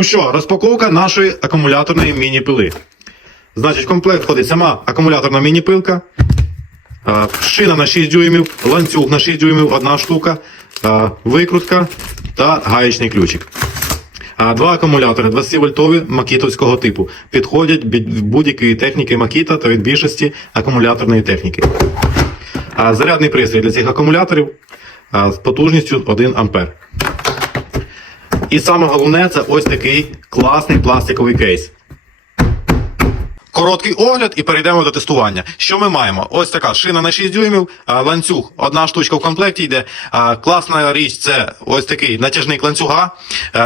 Ну що, розпаковка нашої акумуляторної міні-пили. Значить, в комплект входить сама акумуляторна міні-пилка, шина на 6 дюймів, ланцюг на 6 дюймів, одна штука, викрутка та гаєчний ключик. Два акумулятори 20-вольтові макітовського типу підходять від будь-якої техніки макіта та від більшості акумуляторної техніки. Зарядний пристрій для цих акумуляторів з потужністю 1 ампер. І саме головне це ось такий класний пластиковий кейс. Короткий огляд і перейдемо до тестування. Що ми маємо? Ось така шина на 6 дюймів, ланцюг, одна штучка в комплекті йде. Класна річ це ось такий натяжник ланцюга.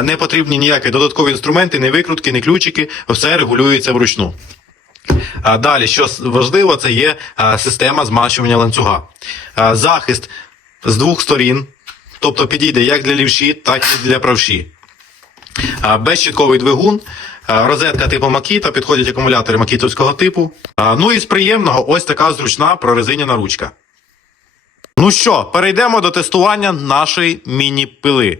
Не потрібні ніякі додаткові інструменти, ні викрутки, ні ключики. Все регулюється вручну. Далі, що важливо, це є система змащування ланцюга. Захист з двох сторін, тобто підійде як для лівші, так і для правші. Безщітковий двигун, розетка типу Макіта, підходять акумулятори макітовського типу. Ну і з приємного ось така зручна прорезиняна ручка. Ну що, перейдемо до тестування нашої міні-пили.